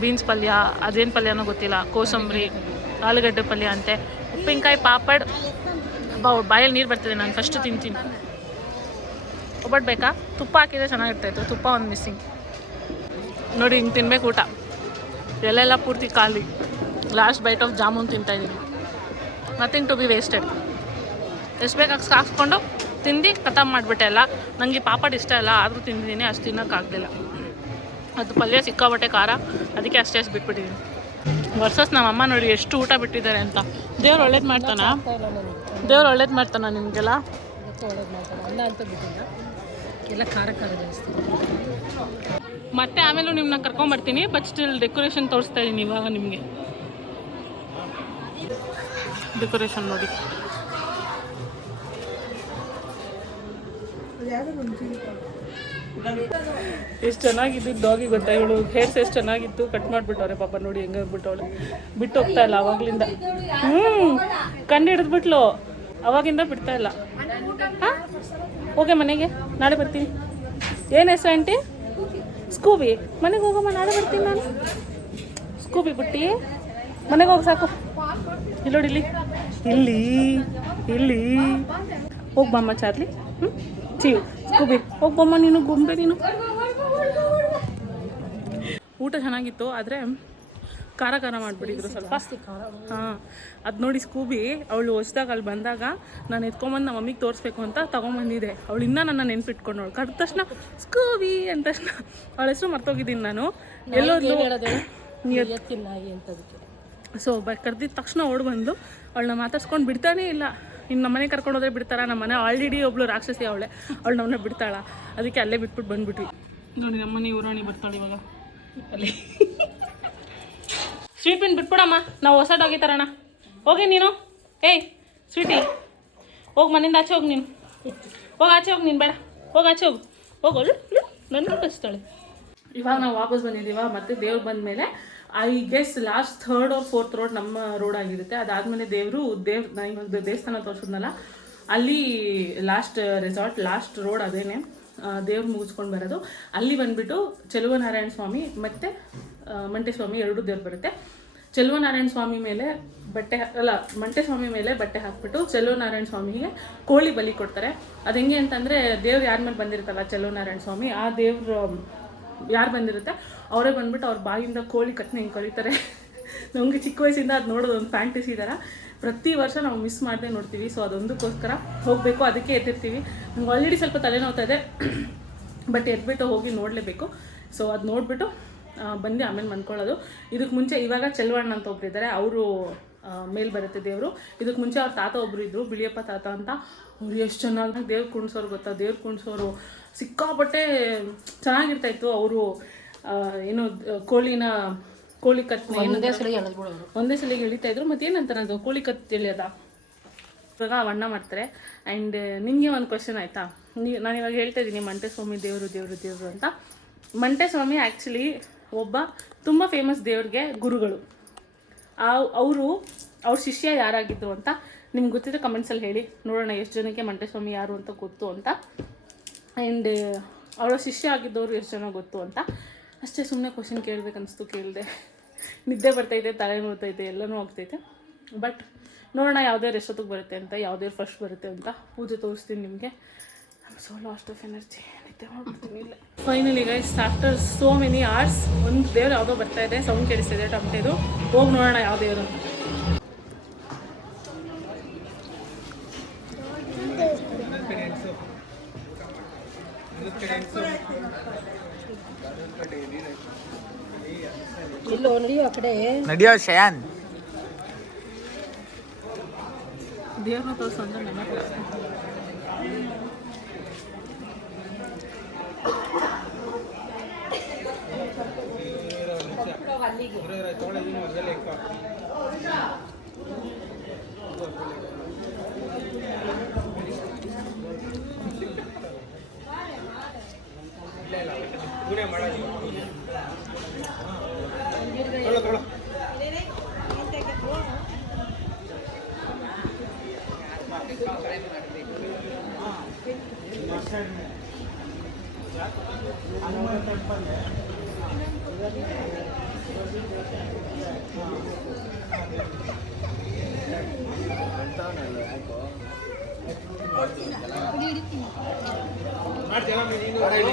ಬೀನ್ಸ್ ಪಲ್ಯ, ಅದೇನು ಪಲ್ಯನೋ ಗೊತ್ತಿಲ್ಲ, ಕೋಸಂಬರಿ, ಆಲೂಗಡ್ಡೆ ಪಲ್ಯ ಅಂತೆ. ಉಪ್ಪಿನಕಾಯಿ ಪಾಪಡ್. ಬಾ, ಬಾಯಲ್ಲಿ ನೀರು ಬರ್ತಿದೆ, ನಾನು ಫಸ್ಟ್ ತಿಂತೀನಿ. ಒಬ್ಬಟ್ಟು ಬೇಕಾ? ತುಪ್ಪ ಹಾಕಿದ್ರೆ ಚೆನ್ನಾಗಿರ್ತಾಯಿತ್ತು ತುಪ್ಪ ಒಂದು ಮಿಸ್ಸಿಂಗ್ ನೋಡಿ, ಹಿಂಗೆ ತಿನ್ಬೇಕು ಊಟ. ಎಲ್ಲೆಲ್ಲ ಪೂರ್ತಿ ಖಾಲಿ. ಲಾಸ್ಟ್ ಬೈಟ್ ಆಫ್ ಜಾಮೂನ್ ತಿಂತಾಯಿದ್ದೀನಿ ನಥಿಂಗ್ ಟು ಬಿ ವೇಸ್ಟೆಡ್ ಎಷ್ಟು ಬೇಕಾಗಿ ಸಾಕ್ಸ್ಕೊಂಡು ತಿಂದು ಖತಮ್ ಮಾಡಿಬಿಟ್ಟೆ ಅಲ್ಲ. ನನಗೆ ಪಾಪಡ್ ಇಷ್ಟ ಇಲ್ಲ ಆದರೂ ತಿಂದಿದ್ದೀನಿ ಅಷ್ಟು ತಿನ್ನೋಕ್ಕಾಗಲಿಲ್ಲ ಅದು ಪಲ್ಯ ಸಿಕ್ಕಾಬಟ್ಟೆ ಖಾರ ಅದಕ್ಕೆ ಅಷ್ಟೇ ಅಷ್ಟು ಬಿಟ್ಬಿಟ್ಟಿದ್ದೀನಿ ವರ್ಸಸ್ ನಮ್ಮ ಅಮ್ಮ ನೋಡಿ ಎಷ್ಟು ಊಟ ಬಿಟ್ಟಿದ್ದಾರೆ ಅಂತ. ದೇವ್ರು ಒಳ್ಳೇದು ಮಾಡ್ತಾನ? ದೇವ್ರು ಒಳ್ಳೇದು ಮಾಡ್ತಾನ ನಿಮಗೆಲ್ಲ? ಎಲ್ಲ ಖಾರ ಖಾರ ಜಾಸ್ತಿ. ಮತ್ತೆ ಆಮೇಲೂ ನಿಮ್ಮನ್ನ ಕರ್ಕೊಂಬರ್ತೀನಿ ಬಟ್ ಸ್ಟಿಲ್ ಡೆಕೋರೇಷನ್ ತೋರಿಸ್ತಾ ಇದ್ದೀನಿ ಇವಾಗ ನಿಮಗೆ. ಡೆಕೋರೇಷನ್ ನೋಡಿ. ಎಷ್ಟು ಚೆನ್ನಾಗಿದ್ದು ಡಾಗಿ ಗೊತ್ತಾ ಇವಳು? ಹೇರ್ಸ್ ಎಷ್ಟು ಚೆನ್ನಾಗಿತ್ತು? ಕಟ್ ಮಾಡಿಬಿಟ್ಟವ್ರೆ ಪಾಪ ನೋಡಿ ಹೆಂಗೆ ಬಿಟ್ಟವಳು ಬಿಟ್ಟು ಹೋಗ್ತಾ ಇಲ್ಲ ಅವಾಗ್ಲಿಂದ. ಹ್ಞೂ ಕಂಡು ಹಿಡಿದ್ಬಿಟ್ಲು. ಅವಾಗಿಂದ ಬಿಡ್ತಾ ಇಲ್ಲ. ಹಾಂ? ಓಕೆ ಮನೆಗೆ, ನಾಳೆ ಬರ್ತೀನಿ. ಏನು ಹೆಸರು ಆಂಟಿ? ಸ್ಕೂಬಿ ಮನೆಗೆ ಹೋಗಮ್ಮ, ನಾಳೆ ಬರ್ತೀನಿ ನಾನು. ಸ್ಕೂಬಿ ಬಿಟ್ಟಿ. ಮನೆಗೆ ಹೋಗಿ ಸಾಕು. ಇಲ್ಲಿ ಇಲ್ಲಿ. ಇಲ್ಲಿ. ಹೋಗ್ಬಮ್ಮ ಚಾರ್ಲಿ ಹ್ಞೂ ಚೀವ್ ಸ್ಕೂಬಿ ಹೋಗ್ಬಮ್ಮ ನೀನು ಗೊಂಬೆ ನೀನು. ಊಟ ಚೆನ್ನಾಗಿತ್ತು ಆದರೆ ಖಾರ ಖಾರ ಮಾಡಿಬಿಟ್ಟಿದ್ರು ಸ್ವಲ್ಪ. ಹಾಂ ಅದು ನೋಡಿ ಸ್ಕೂಬಿ ಅವಳು ಹೊಸ್ದಾಗ ಅಲ್ಲಿ ಬಂದಾಗ ನಾನು ಎತ್ಕೊಂಬಂದು ನಮ್ಮ ಮಮ್ಮಿಗೆ ತೋರಿಸ್ಬೇಕು ಅಂತ ತೊಗೊಂಬಂದಿದ್ದೆ. ಅವಳು ಇನ್ನೂ ನನ್ನ ನೆನ್ಪಿಟ್ಕೊಂಡವಳು ಕರೆದ ತಕ್ಷಣ ಸ್ಕೂಬಿ ಅಂದ ತಕ್ಷಣ. ಅವಳ ಹೆಸರು ಮರ್ತೋಗಿದ್ದೀನಿ ನಾನು. ಎಲ್ಲೋದ್ಲು ಅಂತ ಸೊ ಬ ಕರೆದಿದ್ದ ತಕ್ಷಣ ಓಡ್ ಬಂದು ಅವಳನ್ನ ಮಾತಾಡ್ಸ್ಕೊಂಡು ಬಿಡ್ತಾನೇ ಇಲ್ಲ. ಇನ್ನು ನಮ್ಮನೆ ಕರ್ಕೊಂಡು ಹೋದ್ರೆ ಬಿಡ್ತಾರ? ನಮ್ಮನೆ ಆಲ್ರೆಡಿ ಒಬ್ಳು ರಾಕ್ಷಸಿ ಅವಳೆ. ಅವಳು ನಮ್ಮನ್ನ ಬಿಡ್ತಾಳ. ಅದಕ್ಕೆ ಅಲ್ಲೇ ಬಿಟ್ಬಿಟ್ಟು ಬಂದ್ಬಿಟ್ವಿ. ನೋಡಿ ನಮ್ಮನೆ ಊರಾಣಿ ಬರ್ತಾಳೆ ಇವಾಗ. ಅಲ್ಲಿ. ಸ್ವೀಟ್ ಪಿನ್ ಬಿಟ್ಬಿಡಮ್ಮ. ನಾವು ಹೊಸ ಡಾಗಿ ತರೋಣ. ಹೋಗಿ ನೀನು. ಏಯ್ ಸ್ವೀಟಿ ಹೋಗಿ ಮನೆಯಿಂದ ಆಚೆ ಹೋಗಿ ನೀನು. ಹೋಗಿ ಆಚೆ ಹೋಗಿ ನೀನು ಬೇಡ. ಹೋಗಿ ಆಚೆ ಹೋಗಿ. ಹೋಗೋಳು ನನ್ನ ಕಳಿಸ್ತಾಳೆ ಇವಾಗ ನಾವು ವಾಪಸ್ ಬಂದಿದ್ದೀವ, ಮತ್ತೆ ದೇವ್ರು ಬಂದ ಮೇಲೆ I guess last third or fourth road ನಮ್ಮ ರೋಡ್ ಆಗಿರುತ್ತೆ. ಅದಾದ್ಮೇಲೆ ದೇವರು ದೇವ್ ನಾನು ದೇವಸ್ಥಾನ ತೋರಿಸಿದ್ನಲ್ಲ, ಅಲ್ಲಿ ಲಾಸ್ಟ್ ರೆಸಾರ್ಟ್ ಲಾಸ್ಟ್ ರೋಡ್ ಅದೇನೆ. ದೇವ್ರು ಮುಗಿಸ್ಕೊಂಡು ಬರೋದು. ಅಲ್ಲಿ ಬಂದ್ಬಿಟ್ಟು ಚೆಲುವನಾರಾಯಣ ಸ್ವಾಮಿ ಮತ್ತು ಮಂಟೆ ಸ್ವಾಮಿ ಎರಡು ದೇವ್ರು ಬರುತ್ತೆ. ಚೆಲುವನಾರಾಯಣ ಸ್ವಾಮಿ ಮೇಲೆ ಬಟ್ಟೆ ಅಲ್ಲ ಮಂಟೆ ಸ್ವಾಮಿ ಮೇಲೆ ಬಟ್ಟೆ ಹಾಕ್ಬಿಟ್ಟು ಚೆಲುವನಾರಾಯಣ ಸ್ವಾಮಿಗೆ ಕೋಳಿ ಬಲಿ ಕೊಡ್ತಾರೆ. ಅದು ಹೆಂಗೆ ಅಂತಂದರೆ ದೇವ್ರು ಯಾರ ಮೇಲೆ ಬಂದಿರುತ್ತಲ್ಲ ಚೆಲುವನಾರಾಯಣ ಸ್ವಾಮಿ, ಆ ದೇವ್ರು, ಯಾರು ಬಂದಿರುತ್ತೆ? ಅವರೇ ಬಂದ್ಬಿಟ್ಟು ಅವ್ರ ಬಾಯಿಂದ ಕೋಳಿ ಕಟ್ನ ಹಿಂಗೆ ಕರೀತಾರೆ. <laughs> ನಮಗೆ ಚಿಕ್ಕ ವಯಸ್ಸಿಂದ ಅದು ನೋಡೋದು ಒಂದು ಫ್ಯಾಂಟಸಿ ಥರ ಪ್ರತಿ ವರ್ಷ ನಾವು ಮಿಸ್ ಮಾಡದೆ ನೋಡ್ತೀವಿ ಸೊ ಅದೊಂದಕ್ಕೋಸ್ಕರ ಹೋಗಬೇಕು, ಅದಕ್ಕೆ ಎತ್ತಿರ್ತೀವಿ ನಂಗೆ ಆಲ್ರೆಡಿ ಸ್ವಲ್ಪ ತಲೆನೋವ್ತಾ ಇದೆ <clears throat> ಬಟ್ ಎದ್ಬಿಟ್ಟು ಹೋಗಿ ನೋಡಲೇಬೇಕು. ಸೊ ಅದು ನೋಡಿಬಿಟ್ಟು ಬಂದು ಆಮೇಲೆ ಮನ್ಕೊಳ್ಳೋದು. ಇದಕ್ಕೆ ಮುಂಚೆ ಇವಾಗ ಚೆಲ್ವಣ್ಣ ಅಂತ ಒಬ್ರು ಇದ್ದಾರೆ ಅವರು ಮೇಲ್ ಬರುತ್ತೆ ದೇವರು. ಇದಕ್ಕೆ ಮುಂಚೆ ಅವ್ರ ತಾತ ಒಬ್ರು ಇದ್ರು, ಬಿಳಿಯಪ್ಪ ತಾತ ಅಂತ. ಅವ್ರು ಎಷ್ಟು ಚೆನ್ನಾಗಿ ದೇವ್ರು ಕುಣಿಸೋರು ಗೊತ್ತಾ? ದೇವ್ರು ಕುಣಿಸೋರು. ಸಿಕ್ಕಾಪಟ್ಟೆ ಚೆನ್ನಾಗಿರ್ತಾಯಿತ್ತು ಅವರು ಏನು ಕೋಳಿನ ಕೋಳಿ ಕತ್ ಒಂದೇ ಸಲ ಒಂದೇ ಸಲ ಎಳಿತಾ ಇದ್ರು ಮತ್ತೆ ಅದು? ಕೋಳಿ ಕತ್ ಎಳಿಯೋದ? ಇವಾಗ ಅಣ್ಣ ಮಾಡ್ತಾರೆ. ಆ್ಯಂಡ್ ನಿಮಗೆ ಒಂದು ಕ್ವಶನ್ ಆಯಿತಾ? ನೀ ನಾನು ಇವಾಗ ಹೇಳ್ತಾ ಇದ್ದೀನಿ ಮಂಟೆ ಸ್ವಾಮಿ ದೇವರು ದೇವರು ದೇವರು ಅಂತ. ಮಂಟೆ ಸ್ವಾಮಿ ಆ್ಯಕ್ಚುಲಿ ಒಬ್ಬ ತುಂಬ ಫೇಮಸ್ ದೇವ್ರಿಗೆ ಗುರುಗಳು. ಅವರು ಅವ್ರ ಶಿಷ್ಯ ಯಾರಾಗಿದ್ರು ಅಂತ ನಿಮ್ಗೆ ಗೊತ್ತಿದ್ರೆ ಕಮೆಂಟ್ಸಲ್ಲಿ ಹೇಳಿ. ನೋಡೋಣ ಎಷ್ಟು ಜನಕ್ಕೆ ಮಂಟೆ ಸ್ವಾಮಿ ಯಾರು ಅಂತ ಗೊತ್ತು ಅಂತ. ಆ್ಯಂಡ್ ಅವರ ಶಿಷ್ಯ ಆಗಿದ್ದವರು ಎಷ್ಟು ಜನ ಗೊತ್ತು ಅಂತ. ಅಷ್ಟೇ ಸುಮ್ಮನೆ ಕ್ವಶನ್ ಕೇಳಬೇಕನ್ನಿಸ್ತು ಕೇಳಿದೆ. ನಿದ್ದೆ ಬರ್ತೈತೆ ತಲೆ ನೋಡ್ತೈತೆ ಎಲ್ಲನೂ ಆಗ್ತೈತೆ ಬಟ್ ನೋಡೋಣ ಯಾವುದೇ ಎಷ್ಟೊತ್ತಿಗೆ ಬರುತ್ತೆ ಅಂತ, ಯಾವುದೇ ಫಸ್ಟ್ ಬರುತ್ತೆ ಅಂತ ಪೂಜೆ ತೋರಿಸ್ತೀನಿ ನಿಮಗೆ. ಸೊ ಲಾಸ್ಟ್ ಆಫ್ ಎನರ್ಜಿ ನಿದ್ದೆ ಮಾಡ್ಬಿಡ್ತೀನಿ ಇಲ್ಲ. Finally guys after so many hours ಒಂದು ದೇವ್ರು ಯಾವುದೋ ಬರ್ತಾ ಇದೆ ಸೌಂಡ್ ಕೇಳಿಸ್ತಿದೆ ಟಮಟೇದು ಹೋಗಿ ನೋಡೋಣ ಯಾವ ದೇವರು ಅಂತ. ಇಲ್ಲೋ ನಡೆಯೋ ಆ ಕಡೆ. ಶಯಾನ್ ದೇವ್ರನ್ನ ತೋರಿಸು ಅಂದ್ರೆ ನನ್ನ ಅಲ್ಲಿಗೆ ಹನುಮಾನ್ ಟೆಂಪಲ್ ಮಾಡ್ತೀಯ? ನೀನು.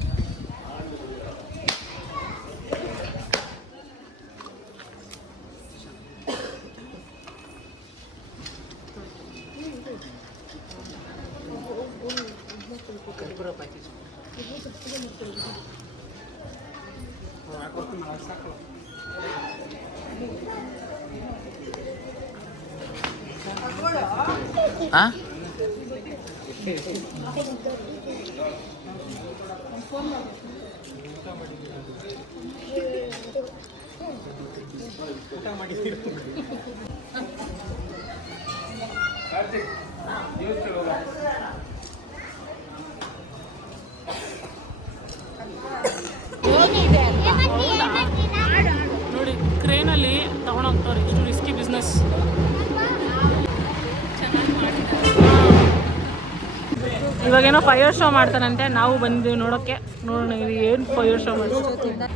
ಹೋಗಿ ನೋಡಿ ಕ್ರೇನಲ್ಲಿ ತಗೊಂಡೋಗ್ತಾರೆ. ಇಷ್ಟು ರಿಸ್ಕಿ ಬಿಸ್ನೆಸ್ ಇವಾಗೇನೋ ಫೈರ್ ಶೋ ಮಾಡ್ತಾನಂತೆ. ನಾವು ಬಂದಿದ್ದೀವಿ ನೋಡೋಕ್ಕೆ. ನೋಡೋಣ ಇದು ಏನು ಫೈರ್ ಶೋ ಮಾಡ್ತಾರೆ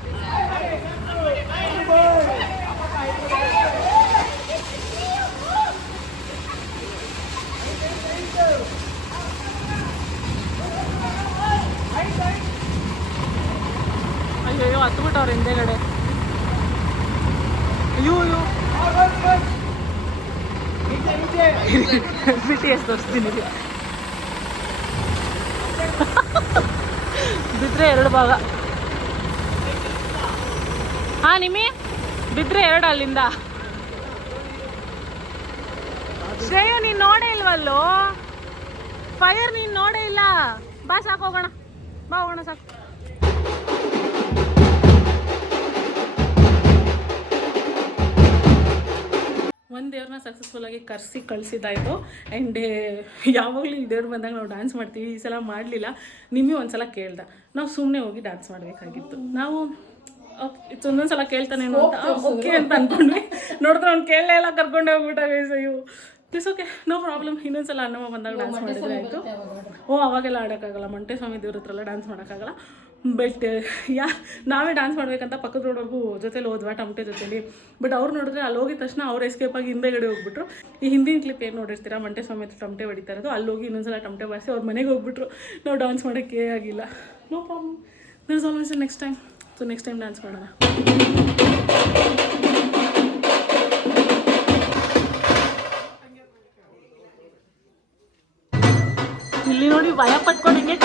ಅಯ್ಯೋ ಹತ್ಬಿಟ್ಟವ್ರೆ ಹಿಂದೆಗಡೆ. ಅಯ್ಯೋ ಅಯ್ಯೋ. <laughs> ಬಿಟ್ಟು ಎಷ್ಟು ತೋರಿಸ್ತೀನಿ. ಬಿದ್ರೆ ಎರಡು ಭಾಗ. ಹಾಂ ನಿಮಿ? ಬಿದ್ರೆ ಎರಡು ಅಲ್ಲಿಂದ. ಶ್ರೇಯ, ನೀನು ನೋಡೇ ಇಲ್ವಲ್ಲೋ? ಫೈರ್ ನೀನು ನೋಡೇ ಇಲ್ಲ. ಬಾ, ಸಾಕು ಹೋಗೋಣ. ಬಾ, ಹೋಗೋಣ, ಸಾಕು. ಒಂದು ದೇವ್ರನ್ನ ಸಕ್ಸಸ್ಫುಲ್ ಆಗಿ ಕರೆಸಿ ಕಳಿಸಿದ್ದಾಯಿತು. ಆ್ಯಂಡ್ ಯಾವಾಗಲೂ ಈ ದೇವ್ರು ಬಂದಾಗ ನಾವು ಡ್ಯಾನ್ಸ್ ಮಾಡ್ತೀವಿ ಈ ಸಲ ಮಾಡಲಿಲ್ಲ. ನಿಮಗೆ ಒಂದು ಸಲ ಕೇಳ್ದ. ನಾವು ಸುಮ್ಮನೆ ಹೋಗಿ ಡ್ಯಾನ್ಸ್ ಮಾಡಬೇಕಾಗಿತ್ತು. ನಾವು ಒಂದೊಂದು ಸಲ ಕೇಳ್ತಾನೆ ಅಂತ ಓಕೆ ಅಂತ ಅಂದ್ಕೊಂಡ್ವಿ ನೋಡಿದ್ರೆ ಅವ್ನು ಕೇಳಲೇ ಎಲ್ಲ ಕರ್ಕೊಂಡೆ ಹೋಗ್ಬಿಟ್ಟ ಅಯ್ಯೋ. ಇಟ್ಸ್ ಓಕೆ ನೋ ಪ್ರಾಬ್ಲಮ್ ಇನ್ನೊಂದ್ಸಲ ಅನ್ನಮ್ಮ ಬಂದಾಗ ಡ್ಯಾನ್ಸ್ ಮಾಡಿದ್ರೆ ಆಯಿತು. ಓ ಅವಾಗೆಲ್ಲ ಆಡೋಕ್ಕಾಗಲ್ಲ. ಮಂಟೆ ಸ್ವಾಮಿ ದೇವ್ರ ಹತ್ರ ಎಲ್ಲ ಡ್ಯಾನ್ಸ್ ಮಾಡೋಕ್ಕಾಗಲ್ಲ. ಬಟ್ ಯಾ <laughs> ನಾವೇ ಡ್ಯಾನ್ಸ್ ಮಾಡಬೇಕಂತ ಪಕ್ಕದ ರೋಡ್ವರೆಗೂ ಜೊತೆಲಿ ಹೋದ್ವಾ ಟಮಟೆ ಜೊತೆಲಿ. ಬಟ್ ಅವ್ರು ನೋಡಿದ್ರೆ ಅಲ್ಲಿ ಹೋಗಿದ ತಕ್ಷಣ ಅವ್ರು ಎಸ್ಕೇಪ್ ಆಗಿ ಹಿಂದೆಗಡೆ ಹೋಗ್ಬಿಟ್ರು. ಈ ಹಿಂದಿನ ಕ್ಲಿಪ್ ಏನು ನೋಡಿರ್ತೀರಾ? ಮಂಟೆ ಸ್ವಾಮಿ ಹತ್ರ ಟಮಟೆ ಹೊಡಿತಾ ಅಲ್ಲಿ ಹೋಗಿ ಇನ್ನೊಂದ್ಸಲ ಟಮಟೆ ಬಾರಿಸಿ ಅವ್ರ ಮನೆಗೆ ಹೋಗ್ಬಿಟ್ರು. ನಾವು ಡ್ಯಾನ್ಸ್ ಮಾಡೋಕ್ಕೆ ಆಗಿಲ್ಲ. No problem there is always next time so next time dance ಮಾಡೋಣ. ಇಲ್ಲಿ ನೋಡಿ ಭಯ ಪಟ್ಕೊಂಡು ಹಿಂಗೆ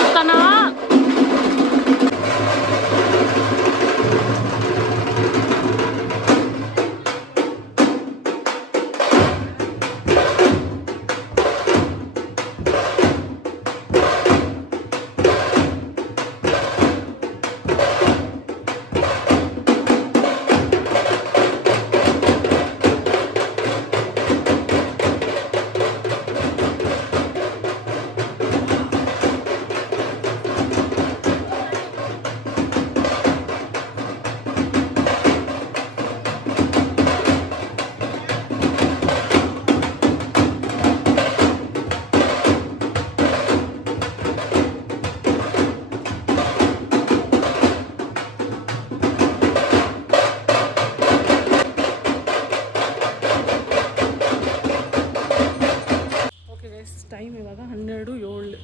ಇವಾಗ ಹನ್ನೆರಡು ಏಳು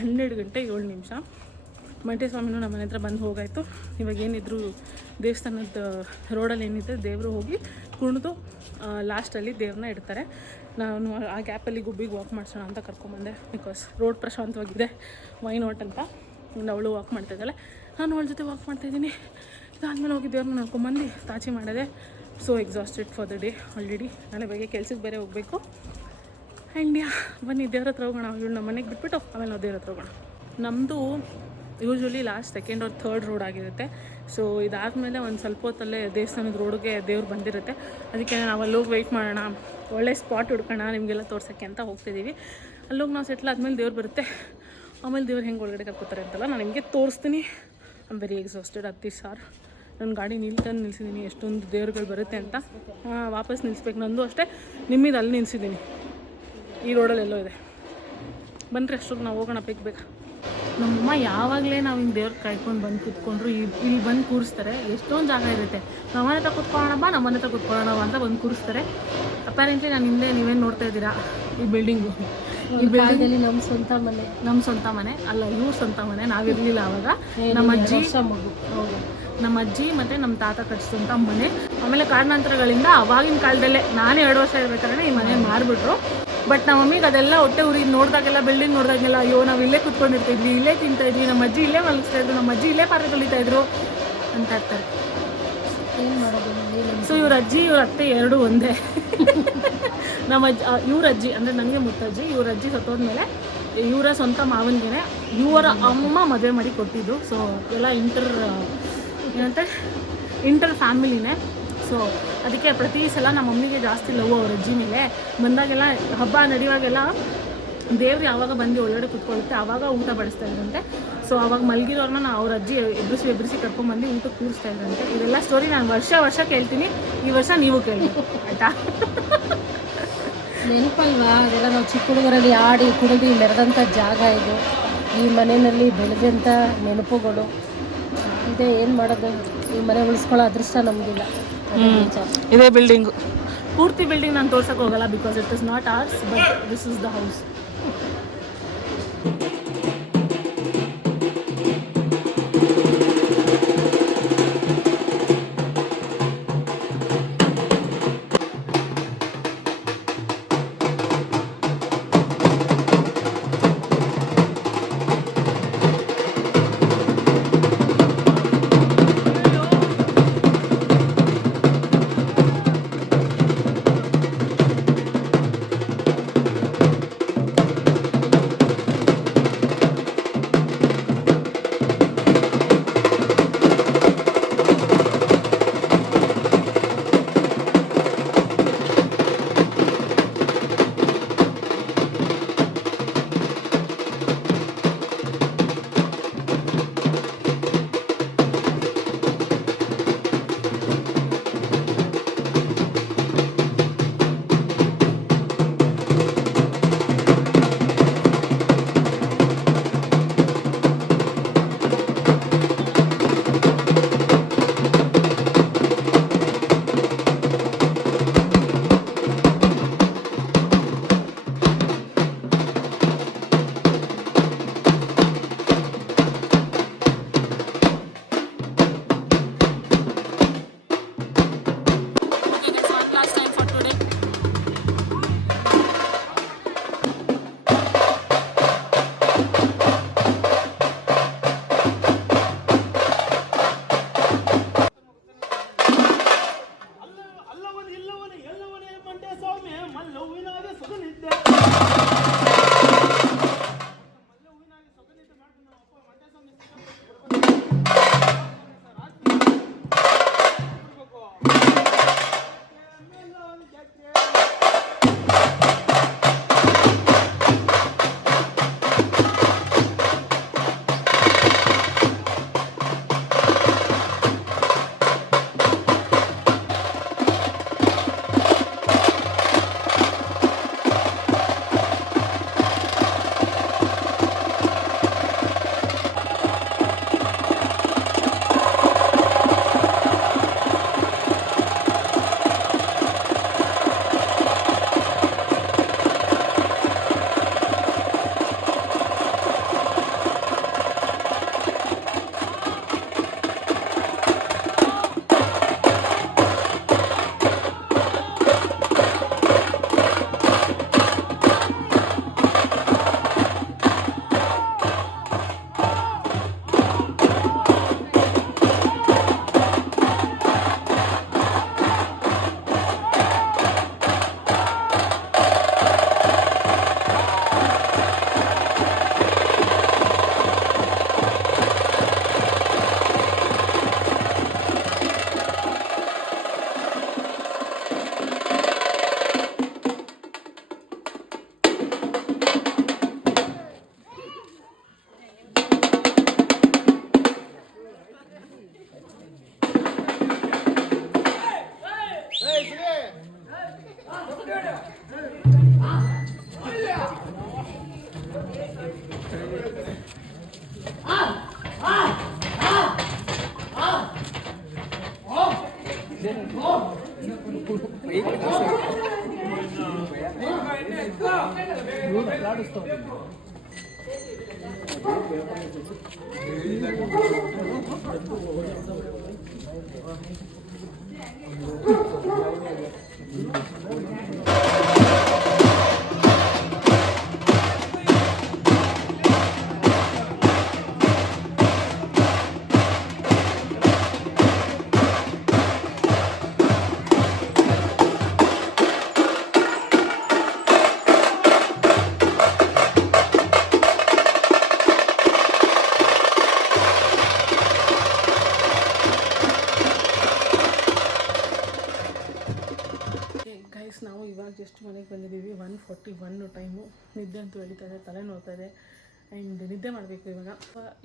ಹನ್ನೆರಡು ಗಂಟೆ ಏಳು ನಿಮಿಷ. ಮಂಟೆ ಸ್ವಾಮಿನೂ ನಮ್ಮ ಮನೆ ಹತ್ರ ಬಂದು ಹೋಗಾಯಿತು. ಇವಾಗ ಏನಿದ್ರು ದೇವಸ್ಥಾನದ ರೋಡಲ್ಲಿ ಏನಿದೆ, ದೇವರು ಹೋಗಿ ಕುಣಿದು ಲಾಸ್ಟಲ್ಲಿ ದೇವ್ರನ್ನ ಇಡ್ತಾರೆ. ನಾನು ಆ ಗ್ಯಾಪಲ್ಲಿ ಗುಬ್ಬಿಗೆ ವಾಕ್ ಮಾಡಿಸೋಣ ಅಂತ ಕರ್ಕೊಂಬಂದೆ. ಬಿಕಾಸ್ ರೋಡ್ ಪ್ರಶಾಂತವಾಗಿದೆ ವೈ ನಾಟ್ ಅಂತ. ಅವಳು ವಾಕ್ ಮಾಡ್ತಾ ಇದ್ದಾಳೆ. ನಾನು ಅವಳ ಜೊತೆ ವಾಕ್ ಮಾಡ್ತಾಯಿದ್ದೀನಿ ಇದಾದ್ಮೇಲೆ ಹೋಗಿ ದೇವ್ರನ್ನ ನೋಡ್ಕೊಂಬಂದು ತಾಚಿ ಮಾಡಿದೆ so exhausted for the day already ನಾಳೆ ಬೆಳಗ್ಗೆ ಕೆಲ್ಸಕ್ಕೆ ಬೇರೆ ಹೋಗಬೇಕು. ಆ್ಯಂಡ್ ಯಾ ಬನ್ನಿ, ದೇವ್ರ ಹತ್ರ ಹೋಗೋಣ. ಇವಳು ನಮ್ಮ ಮನೆಗೆ ಬಿಟ್ಬಿಟ್ಟು ಆಮೇಲೆ ನಾವು ದೇವ್ರ ಹತ್ರ ಹೋಗೋಣ. ನಮ್ಮದು usually last second or third road ಆಗಿರುತ್ತೆ. ಸೊ ಇದಾದಮೇಲೆ ಒಂದು ಸ್ವಲ್ಪ ಹೊತ್ತಲ್ಲೇ ದೇವಸ್ಥಾನದ ರೋಡ್ಗೆ ದೇವ್ರು ಬಂದಿರುತ್ತೆ. ಅದಕ್ಕೆ ನಾವು ಅಲ್ಲೋಗಿ ವೆಯ್ಟ್ ಮಾಡೋಣ. ಒಳ್ಳೆ ಸ್ಪಾಟ್ ಹುಡ್ಕೋಣ, ನಿಮಗೆಲ್ಲ ತೋರ್ಸೋಕ್ಕೆ ಅಂತ ಹೋಗ್ತಿದ್ದೀವಿ ಅಲ್ಲೋಗಿ ನಾವು ಸೆಟ್ಲ್ ಆದಮೇಲೆ ದೇವ್ರು ಬರುತ್ತೆ. ಆಮೇಲೆ ದೇವ್ರು ಹೆಂಗೆ ಒಳಗಡೆ ಕರ್ಕೋತಾರೆ ಅಂತಲ್ಲ, ನಾನು ನಿಮಗೆ ತೋರಿಸ್ತೀನಿ. ಆಮ್ ವೆರಿ ಎಕ್ಸಾಸ್ಟೆಡ್ ಹತ್ತಿ ಸಾರ್ ನನ್ನ ಗಾಡಿ ನಿಲ್ತಂದು ನಿಲ್ಸಿದ್ದೀನಿ ಎಷ್ಟೊಂದು ದೇವ್ರುಗಳು ಬರುತ್ತೆ ಅಂತ. ವಾಪಸ್ ನಿಲ್ಲಿಸ್ಬೇಕು ನಂದು ಅಷ್ಟೇ. ನಿಮ್ಮಿದು ಅಲ್ಲಿ ನಿಲ್ಸಿದ್ದೀನಿ ಈ ರೋಡಲ್ಲಿ ಎಲ್ಲೋ ಇದೆ. ಬಂದರೆ ಅಷ್ಟೊಂದು ನಾವು ಹೋಗೋಣ ಬೇಕು ಬೇಗ. ನಮ್ಮಮ್ಮ ಯಾವಾಗಲೇ ನಾವು ಹಿಂಗೆ ದೇವ್ರ ಕಾಯ್ಕೊಂಡು ಬಂದು ಕೂತ್ಕೊಂಡ್ರು ಇಲ್ಲಿ ಬಂದು ಕೂರಿಸ್ತಾರೆ. ಎಷ್ಟೊಂದು ಜಾಗ ಇರುತ್ತೆ. ನಮ್ಮನೆ ಹತ್ರ ಕೂತ್ಕೊಳ್ಳೋಣ ಬಾ ನಮ್ಮನೆ ಹತ್ರ ಕೂತ್ಕೊಳ್ಳೋಣ ಅಂತ ಬಂದು ಕೂರಿಸ್ತಾರೆ. ಅಪ್ಯಾರೆಂಟ್ಲಿ ನಾನು ಹಿಂದೆ ನೀವೇನು ನೋಡ್ತಾ ಇದ್ದೀರಾ? ಈ ಬಿಲ್ಡಿಂಗು ಈ ಬಿಲ್ಡಿಂಗಲ್ಲಿ ನಮ್ಮ ಸ್ವಂತ ಮನೆ. ನಮ್ಮ ಸ್ವಂತ ಮನೆ. ಅಲ್ಲ ಇವ್ರ ಸ್ವಂತ ಮನೆ. ನಾವಿರಲಿಲ್ಲ ಅವಾಗ. ನಮ್ಮ ಅಜ್ಜಿ ಮಗು. ಹೌದು. ನಮ್ಮ ಅಜ್ಜಿ ಮತ್ತು ನಮ್ಮ ತಾತ ಕಟ್ಟಿಸಿದಂಥ ಮನೆ. ಆಮೇಲೆ ಕಾರಣಾಂತರಗಳಿಂದ ಅವಾಗಿನ ಕಾಲದಲ್ಲೇ ನಾನೇ ಎರಡು ವರ್ಷ ಇರಬೇಕಾದ್ರೆ ಈ ಮನೆ ಮಾರ್ಬಿಟ್ರು. ಬಟ್ ನಮ್ಮ ಮಮ್ಮಿಗೆ ಅದೆಲ್ಲ ಹೊಟ್ಟೆ ಉರಿ ನೋಡಿದಾಗೆಲ್ಲ ಬಿಲ್ಡಿಂಗ್ ನೋಡಿದಾಗೆಲ್ಲ ಅಯ್ಯೋ ನಾವು ಇಲ್ಲೇ ಕುತ್ಕೊಂಡಿರ್ತಿದ್ವಿ ಇಲ್ಲೇ ತಿಂತಾ ಇದ್ವಿ ನಮ್ಮ ಅಜ್ಜಿ ಇಲ್ಲೇ ಮಲಗಿಸ್ತಾ ಇದ್ರು ನಮ್ಮ ಅಜ್ಜಿ ಇಲ್ಲೇ ಪಾತ್ರೆ ತೊಳಿತಾ ಇದ್ರು ಅಂತ ಹೇಳ್ತಾರೆ. ಸೊ ಇವ್ರ ಅಜ್ಜಿ ಇವ್ರ ಅತ್ತೆ ಎರಡು ಒಂದೇ. ನಮ್ಮ ಅಜ್ಜಿ ಇವ್ರ ಅಜ್ಜಿ ಅಂದರೆ ನನಗೆ ಮುತ್ತಜ್ಜಿ ಇವ್ರ ಅಜ್ಜಿ ಸತ್ತೋದ್ಮೇಲೆ ಇವರ ಸ್ವಂತ ಮಾವನಿಗೆ ಇವರ ಅಮ್ಮ ಮದುವೆ ಮಾಡಿ ಕೊಟ್ಟಿದ್ದು. ಸೊ ಎಲ್ಲ ಇಂಟರ್ ಏನಂತೆ? ಇಂಟರ್ ಫ್ಯಾಮಿಲಿನೇ. ಸೊ ಅದಕ್ಕೆ ಪ್ರತಿ ಸಲ ನಮ್ಮ ಮಮ್ಮಿಗೆ ಜಾಸ್ತಿ ಲವ್ ಅವ್ರ ಅಜ್ಜಿ ಮೇಲೆ ಬಂದಾಗೆಲ್ಲ ಹಬ್ಬ ನಡೆಯುವಾಗೆಲ್ಲ ದೇವ್ರು ಯಾವಾಗ ಬಂದು ಒಳಗಡೆ ಕುತ್ಕೊಳ್ಳುತ್ತೆ ಆವಾಗ ಊಟ ಬಡಿಸ್ತಾ ಇದ್ರಂತೆ. ಸೊ ಅವಾಗ ಮಲಗಿರೋರ್ನ ನಾವು ಅವ್ರ ಅಜ್ಜಿ ಎಬ್ಬಿಸಿ ಎಬ್ಬಿಸಿ ಕರ್ಕೊಂಡ್ಬಂದು ಊಟ ಕೂರಿಸ್ತಾ ಇದ್ರಂತೆ. ಇದೆಲ್ಲ ಸ್ಟೋರಿ ನಾನು ವರ್ಷ ವರ್ಷ ಕೇಳ್ತೀನಿ, ಈ ವರ್ಷ ನೀವು ಕೇಳಿ. ಆಯಿತಾ? ನೆನಪಲ್ವಾ? ಅದೆಲ್ಲ ನಾವು ಚಿಕ್ಕ ಹುಡುಗರಲ್ಲಿ ಆಡಿ ಕುಡಿದು ಮೆರೆದಂಥ ಜಾಗ ಇದು. ಈ ಮನೆಯಲ್ಲಿ ಬೆಳೆದಂಥ ನೆನಪುಗಳು. ಇದೆ, ಏನು ಮಾಡೋದು? ಈ ಮನೆ ಉಳಿಸ್ಕೊಳ್ಳೋ ಅದೃಷ್ಟ ನಮಗಿಲ್ಲ. ಇದೇ ಬಿಲ್ಡಿಂಗ್ ಪೂರ್ತಿ ಬಿಲ್ಡಿಂಗ್ ನಾನು ತೋರ್ಸಕ್ಕೆ ಹೋಗಲ್ಲ because it is not ours but this is the house ನಿದ್ದೆ ಅಂತೂ ಎಳಿತಾ ಇದೆ ತಲೆ ನೋಡ್ತಾ ಇದೆ ಆ್ಯಂಡ್ ನಿದ್ದೆ ಮಾಡಬೇಕು ಇವಾಗ.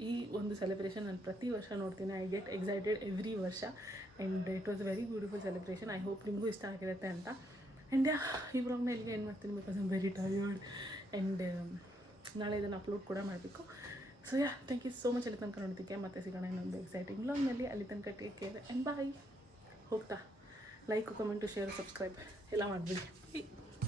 ಈ ಒಂದು ಸೆಲೆಬ್ರೇಷನ್ ನಾನು ಪ್ರತಿ ವರ್ಷ ನೋಡ್ತೀನಿ. ಐ ಗೆಟ್ ಎಕ್ಸೈಟೆಡ್ ಎವ್ರಿ ವರ್ಷ and it was very beautiful celebration I hope ನಿಮಗೂ ಇಷ್ಟ ಆಗಿರುತ್ತೆ ಅಂತ. ಆ್ಯಂಡ್ ಈ ಬ್ಲಾಗ್ನ ಇಲ್ಲಿಗೆ ಏನು ಮಾಡ್ತೀನಿ because I'm very tired and ನಾಳೆ ಇದನ್ನು ಅಪ್ಲೋಡ್ ಕೂಡ ಮಾಡಬೇಕು. So yeah thank you so much ಅಲ್ಲಿ ತನಕ ನೋಡೋದಕ್ಕೆ ಮತ್ತೆ ಸಿಗೋಣ ಇನ್ನೊಂದು ಎಕ್ಸೈಟಿಂಗ್ ಬ್ಲಾಗ್ನಲ್ಲಿ ಅಲ್ಲಿ ತನಕ ಟೇಕ್ ಕೇರ್ ಆ್ಯಂಡ್ ಬಾಯ್ ಹೋಗ್ತಾ. ಲೈಕ್ ಕಮೆಂಟು ಶೇರ್ ಸಬ್ಸ್ಕ್ರೈಬ್ ಎಲ್ಲ ಮಾಡಿಬಿಡಿ.